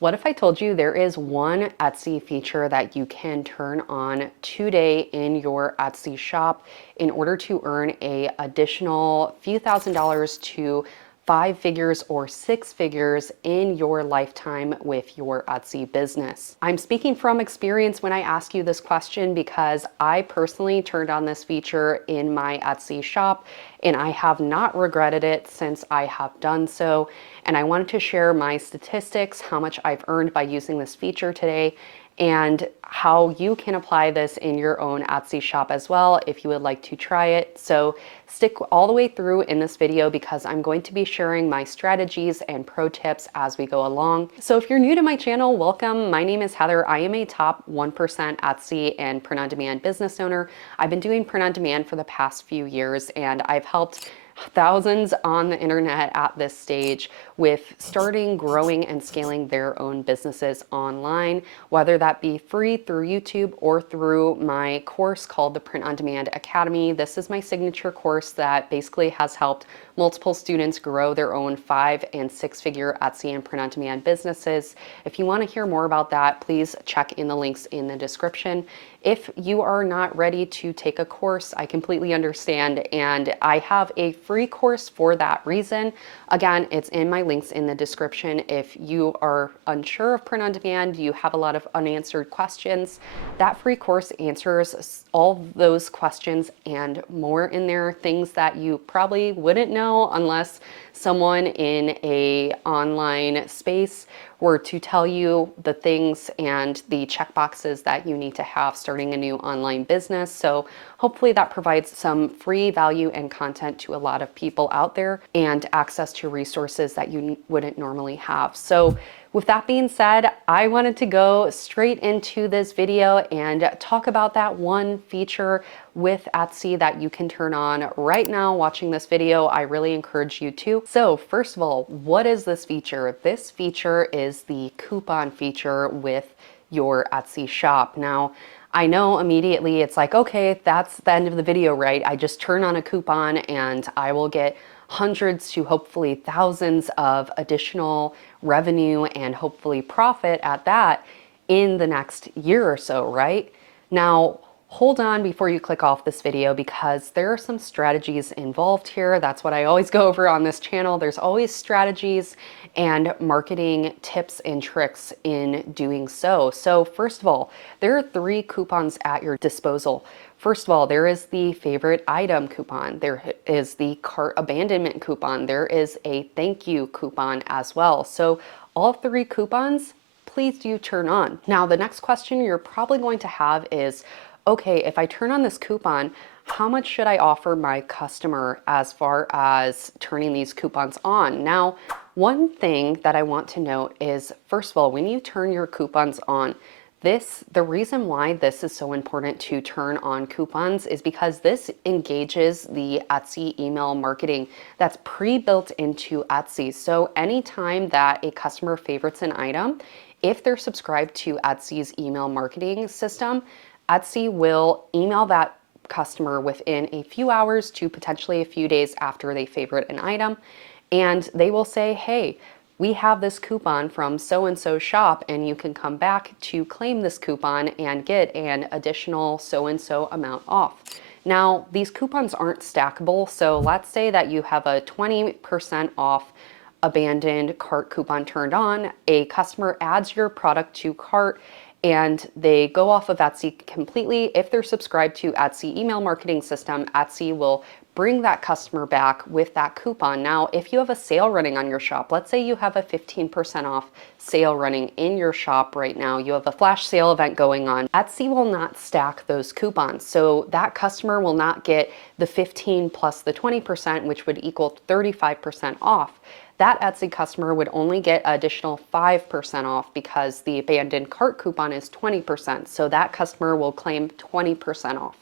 What if I told you there is one Etsy feature that you can turn on today in your Etsy shop in order to earn a additional few $1,000s to 5 figures or 6 figures in your lifetime with your Etsy business? I'm speaking from experience when I ask you this question because I personally turned on this feature in my Etsy shop and I have not regretted it since I have done so. And I wanted to share my statistics, how much I've earned by using this feature today, and how you can apply this in your own Etsy shop as well if you would like to try it. So stick all the way through in this video because I'm going to be sharing my strategies and pro tips as we go along. So if you're new to my channel, welcome. My name is Heather. I am a top 1% Etsy and print-on-demand business owner. I've been doing print-on-demand for the past few years, and I've helped thousands on the internet at this stage with starting, growing, and scaling their own businesses online, whether that be free through YouTube or through my course called the Print on Demand Academy. This is my signature course that basically has helped multiple students grow their own 5 and 6 figure Etsy and print on demand businesses. If you want to hear more about that, please check in the links in the description. If you are not ready to take a course, I completely understand, and I have a free course for that reason. Again, it's in my links in the description. If you are unsure of print on demand, you have a lot of unanswered questions, that free course answers all those questions and more in there, things that you probably wouldn't know unless someone in a online space were to tell you the things and the checkboxes that you need to have starting a new online business. So hopefully that provides some free value and content to a lot of people out there and access to resources that you wouldn't normally have. So with that being said, I wanted to go straight into this video and talk about that one feature with Etsy that you can turn on right now watching this video. I really encourage you to. So first of all, what is this feature? This feature is the coupon feature with your Etsy shop. Now, I know immediately it's like, okay, that's the end of the video, right? I just turn on a coupon and I will get hundreds to hopefully thousands of additional revenue and hopefully profit at that in the next year or so, right? Now, hold on before you click off this video because there are some strategies involved here. That's what I always go over on this channel. There's always strategies and marketing tips and tricks in doing so. So first of all, there are 3 coupons at your disposal. First of all, there is the favorite item coupon. There is the cart abandonment coupon. There is a thank you coupon as well. So all 3 coupons, please do turn on. Now, the next question you're probably going to have is, okay, if I turn on this coupon, how much should I offer my customer as far as turning these coupons on? Now, one thing that I want to note is, first of all, when you turn your coupons on, the reason why this is so important to turn on coupons is because this engages the Etsy email marketing that's pre-built into Etsy. So anytime that a customer favorites an item, if they're subscribed to Etsy's email marketing system, Etsy will email that customer within a few hours to potentially a few days after they favorite an item, and they will say, hey, we have this coupon from so-and-so shop and you can come back to claim this coupon and get an additional so-and-so amount off. Now, these coupons aren't stackable, so let's say that you have a 20% off abandoned cart coupon turned on, a customer adds your product to cart, and they go off of Etsy completely. If they're subscribed to Etsy email marketing system, Etsy will bring that customer back with that coupon. Now, if you have a sale running on your shop, let's say you have a 15% off sale running in your shop right now, you have a flash sale event going on, Etsy will not stack those coupons. So that customer will not get the 15 plus the 20%, which would equal 35% off. That Etsy customer would only get additional 5% off because the abandoned cart coupon is 20%. So that customer will claim 20% off.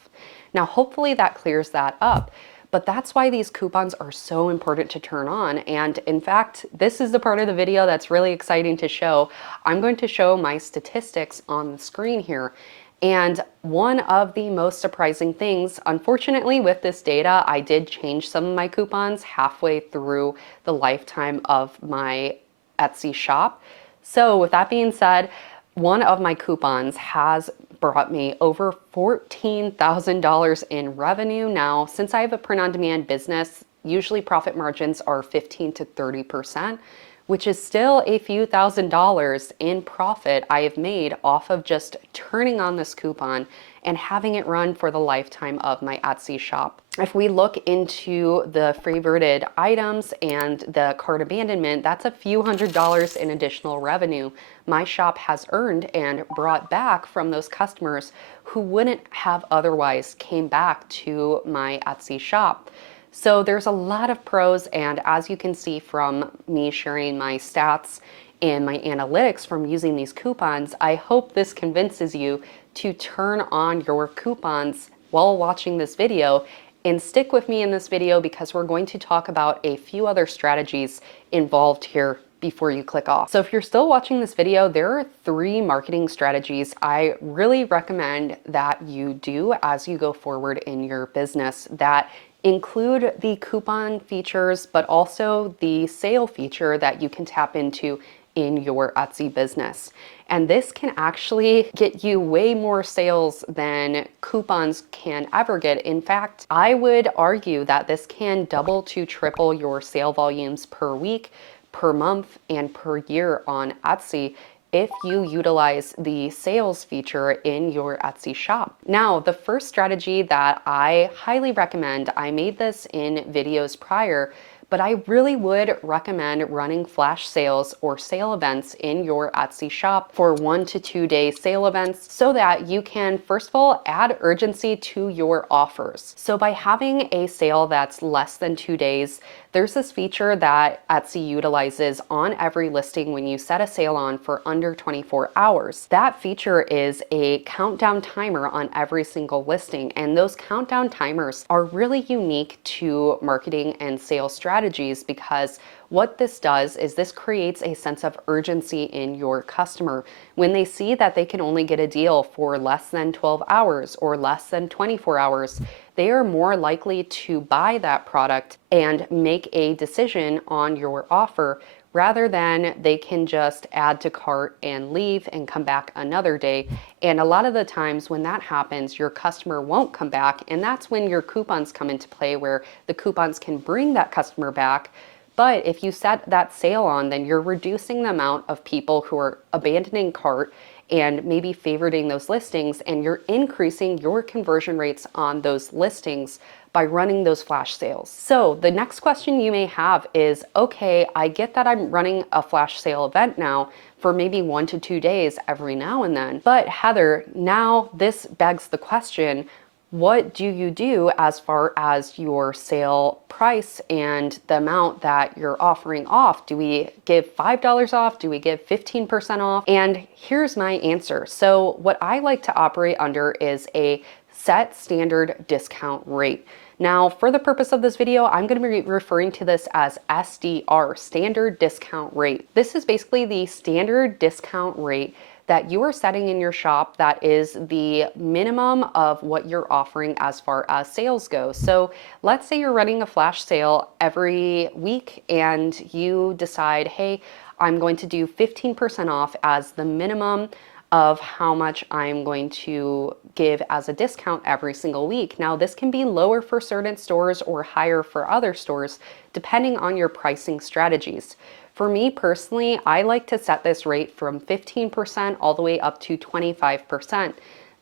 Now, hopefully that clears that up. But that's why these coupons are so important to turn on. And in fact, this is the part of the video that's really exciting to show. I'm going to show my statistics on the screen here. And one of the most surprising things, unfortunately with this data, I did change some of my coupons halfway through the lifetime of my Etsy shop. So with that being said, one of my coupons has brought me over $14,000 in revenue. Now, since I have a print-on-demand business, usually profit margins are 15 to 30%, which is still a few $1,000s in profit I have made off of just turning on this coupon and having it run for the lifetime of my Etsy shop. If we look into the favorited items and the cart abandonment, that's a few $100s in additional revenue my shop has earned and brought back from those customers who wouldn't have otherwise came back to my Etsy shop. So there's a lot of pros, and as you can see from me sharing my stats and my analytics from using these coupons, I hope this convinces you to turn on your coupons while watching this video and stick with me in this video because we're going to talk about a few other strategies involved here before you click off. So if you're still watching this video, there are 3 marketing strategies I really recommend that you do as you go forward in your business that include the coupon features, but also the sale feature that you can tap into in your Etsy business. And this can actually get you way more sales than coupons can ever get. In fact, I would argue that this can double to triple your sale volumes per week, per month, and per year on Etsy if you utilize the sales feature in your Etsy shop. Now, the first strategy that I highly recommend, I made this in videos prior, but I really would recommend running flash sales or sale events in your Etsy shop for 1 to 2 day sale events so that you can, first of all, add urgency to your offers. So by having a sale that's less than 2 days, there's this feature that Etsy utilizes on every listing when you set a sale on for under 24 hours. That feature is a countdown timer on every single listing, and those countdown timers are really unique to marketing and sales strategies because what this does is this creates a sense of urgency in your customer. When they see that they can only get a deal for less than 12 hours or less than 24 hours, they are more likely to buy that product and make a decision on your offer rather than they can just add to cart and leave and come back another day. And a lot of the times when that happens, your customer won't come back, and that's when your coupons come into play, where the coupons can bring that customer back. But if you set that sale on, then you're reducing the amount of people who are abandoning cart and maybe favoriting those listings, and you're increasing your conversion rates on those listings by running those flash sales. So the next question you may have is, okay, I get that I'm running a flash sale event now for maybe 1 to 2 days every now and then, but Heather, now this begs the question, what do you do as far as your sale price and the amount that you're offering off? Do we give $5 off? Do we give 15% off? And here's my answer. So what I like to operate under is a set standard discount rate. Now, for the purpose of this video, I'm going to be referring to this as SDR, standard discount rate. This is basically the standard discount rate that you are setting in your shop that is the minimum of what you're offering as far as sales go. So let's say you're running a flash sale every week and you decide, hey, I'm going to do 15% off as the minimum of how much I'm going to give as a discount every single week. Now, this can be lower for certain stores or higher for other stores, depending on your pricing strategies. For me personally, I like to set this rate from 15% all the way up to 25%.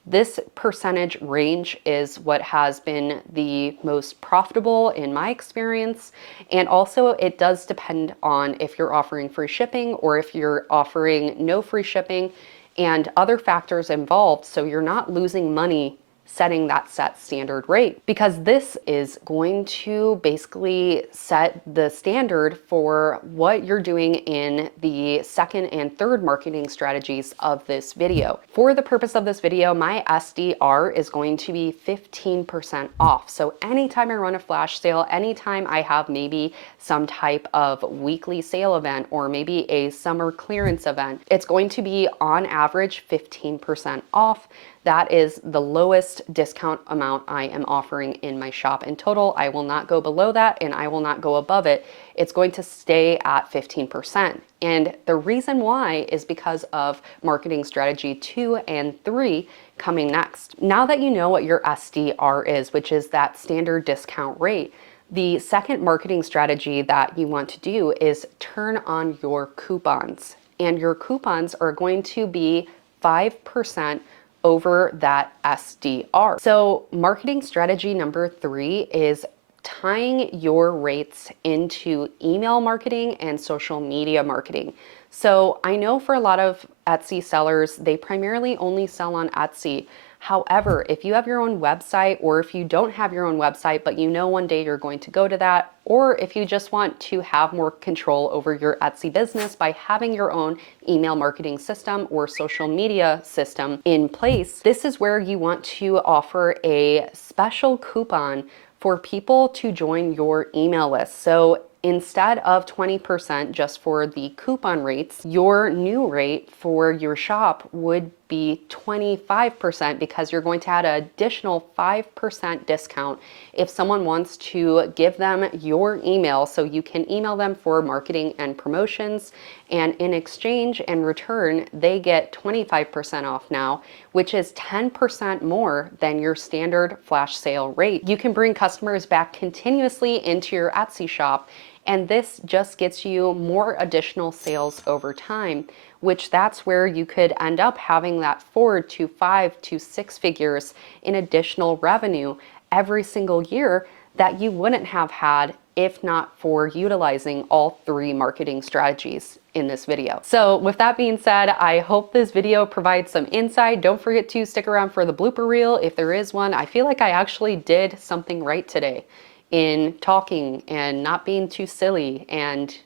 This percentage range is what has been the most profitable in my experience. And also it does depend on if you're offering free shipping or if you're offering no free shipping and other factors involved, so you're not losing money setting that set standard rate, because this is going to basically set the standard for what you're doing in the second and third marketing strategies of this video. For the purpose of this video, my SDR is going to be 15% off. So anytime I run a flash sale, anytime I have maybe some type of weekly sale event or maybe a summer clearance event, it's going to be on average 15% off. That is the lowest discount amount I am offering in my shop in total. I will not go below that and I will not go above it. It's going to stay at 15%. And the reason why is because of marketing strategy 2 and 3 coming next. Now that you know what your SDR is, which is that standard discount rate, the second marketing strategy that you want to do is turn on your coupons. And your coupons are going to be 5% over that SDR. So marketing strategy number 3 is tying your rates into email marketing and social media marketing. So I know for a lot of Etsy sellers, they primarily only sell on Etsy. However, if you have your own website, or if you don't have your own website, but you know one day you're going to go to that, or if you just want to have more control over your Etsy business by having your own email marketing system or social media system in place, this is where you want to offer a special coupon for people to join your email list. So instead of 20% just for the coupon rates, your new rate for your shop would be 25% because you're going to add an additional 5% discount if someone wants to give them your email, so you can email them for marketing and promotions, and in exchange and return they get 25% off now, which is 10% more than your standard flash sale rate. You can bring customers back continuously into your Etsy shop, and this just gets you more additional sales over time, which that's where you could end up having that 4 to 5 to 6 figures in additional revenue every single year that you wouldn't have had if not for utilizing all 3 marketing strategies in this video. So with that being said, I hope this video provides some insight. Don't forget to stick around for the blooper reel if there is one. I feel like I actually did something right today in talking and not being too silly and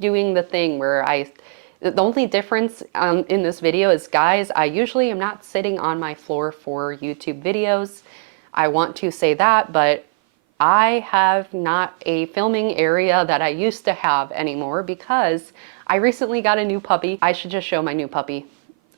doing the thing where the only difference in this video is, guys, I usually am not sitting on my floor for YouTube videos. I want to say that, but I have not a filming area that I used to have anymore because I recently got a new puppy. I should just show my new puppy.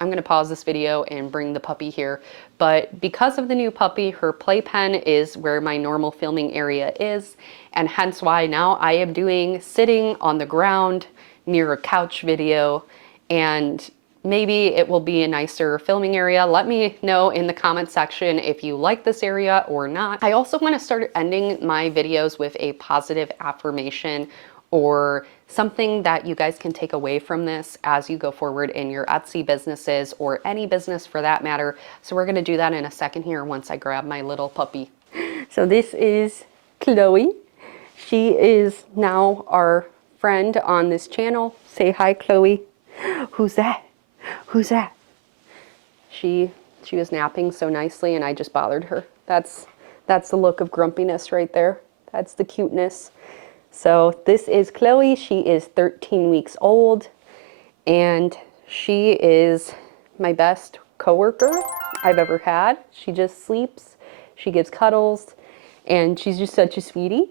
I'm gonna pause this video and bring the puppy here. But because of the new puppy, her playpen is where my normal filming area is, and hence why now I am doing sitting on the ground near a couch video, and maybe it will be a nicer filming area. Let me know in the comment section if you like this area or not. I also want to start ending my videos with a positive affirmation or something that you guys can take away from this as you go forward in your Etsy businesses or any business for that matter. So we're going to do that in a second here once I grab my little puppy. So this is Chloe. She is now our friend on this channel. Say hi, Chloe. Who's that? Who's that? She was napping so nicely and I just bothered her. That's the look of grumpiness right there. That's the cuteness. So this is Chloe. She is 13 weeks old and she is my best coworker I've ever had. She just sleeps, she gives cuddles, and she's just such a sweetie.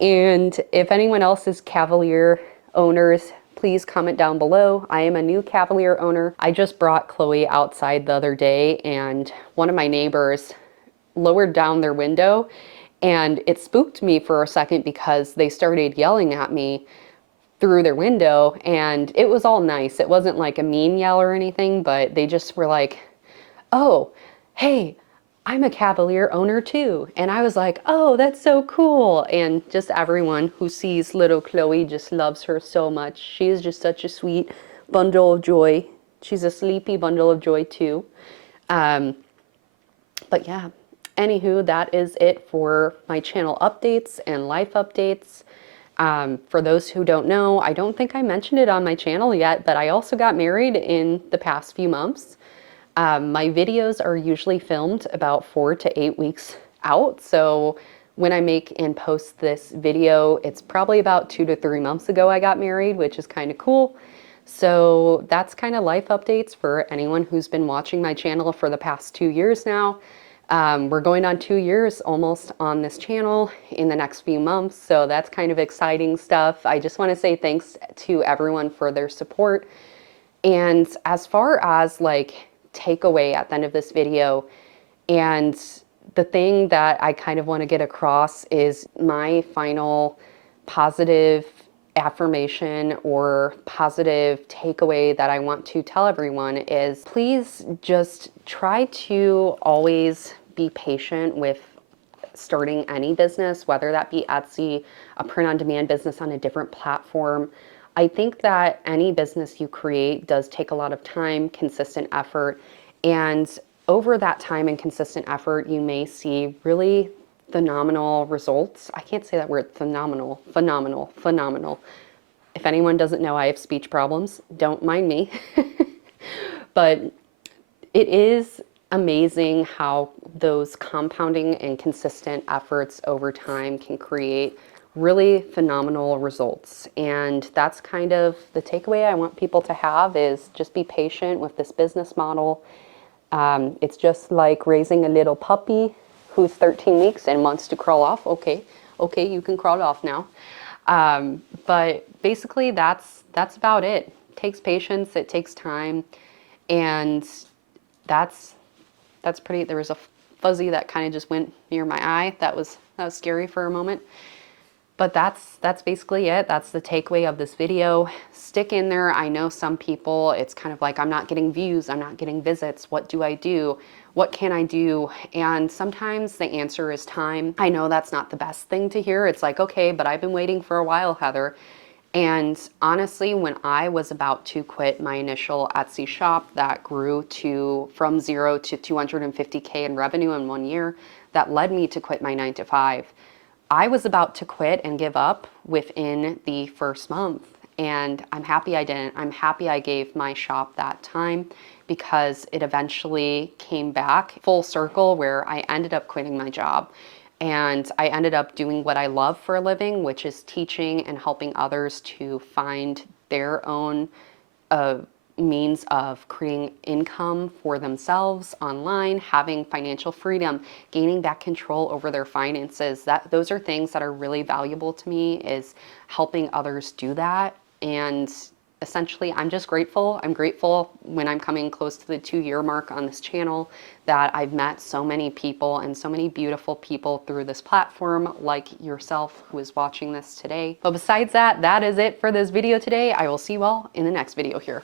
And if anyone else is Cavalier owners, please comment down below. I am a new Cavalier owner. I just brought Chloe outside the other day and one of my neighbors lowered down their window, and it spooked me for a second because they started yelling at me through their window, and it was all nice. It wasn't like a mean yell or anything, but they just were like, "Oh, hey, I'm a Cavalier owner too." And I was like, "Oh, that's so cool." And just everyone who sees little Chloe just loves her so much. She is just such a sweet bundle of joy. She's a sleepy bundle of joy too. But yeah, anywho, that is it for my channel updates and life updates. For those who don't know, I don't think I mentioned it on my channel yet, but I also got married in the past few months. My videos are usually filmed about 4 to 8 weeks out. So when I make and post this video, it's probably about 2 to 3 months ago I got married, which is kind of cool. So that's kind of life updates for anyone who's been watching my channel for the past 2 years now. We're going on 2 years almost on this channel in the next few months. So that's kind of exciting stuff. I just want to say thanks to everyone for their support. And as far as like takeaway at the end of this video, and the thing that I kind of want to get across is my final positive affirmation or positive takeaway that I want to tell everyone is please just try to always be patient with starting any business, whether that be Etsy, a print on demand business on a different platform. I think that any business you create does take a lot of time, consistent effort, and over that time and consistent effort, you may see really phenomenal results. I can't say that word, phenomenal, phenomenal, phenomenal. If anyone doesn't know, I have speech problems. Don't mind me. But it is amazing how those compounding and consistent efforts over time can create really phenomenal results. And that's kind of the takeaway I want people to have is just be patient with this business model. It's just like raising a little puppy who's 13 weeks and wants to crawl off. Okay, you can crawl off now. But basically, that's about it. It takes patience. It takes time, and that's pretty. There was a fuzzy that kind of just went near my eye. That was scary for a moment. But that's basically it. That's the takeaway of this video. Stick in there. I know some people, it's kind of like, I'm not getting views, I'm not getting visits. What do I do? What can I do? And sometimes the answer is time. I know that's not the best thing to hear. It's like, okay, but I've been waiting for a while, Heather. And honestly, when I was about to quit my initial Etsy shop that grew from 0 to 250K in revenue in 1 year, that led me to quit my 9 to 5. I was about to quit and give up within the first month. And I'm happy I didn't. I'm happy I gave my shop that time because it eventually came back full circle where I ended up quitting my job. And I ended up doing what I love for a living, which is teaching and helping others to find their own means of creating income for themselves online, having financial freedom, gaining back control over their finances. Those are things that are really valuable to me, is helping others do that. And essentially, I'm just grateful. I'm grateful when I'm coming close to the 2-year mark on this channel that I've met so many people and so many beautiful people through this platform, like yourself who is watching this today. But besides that, that is it for this video today. I will see you all in the next video here.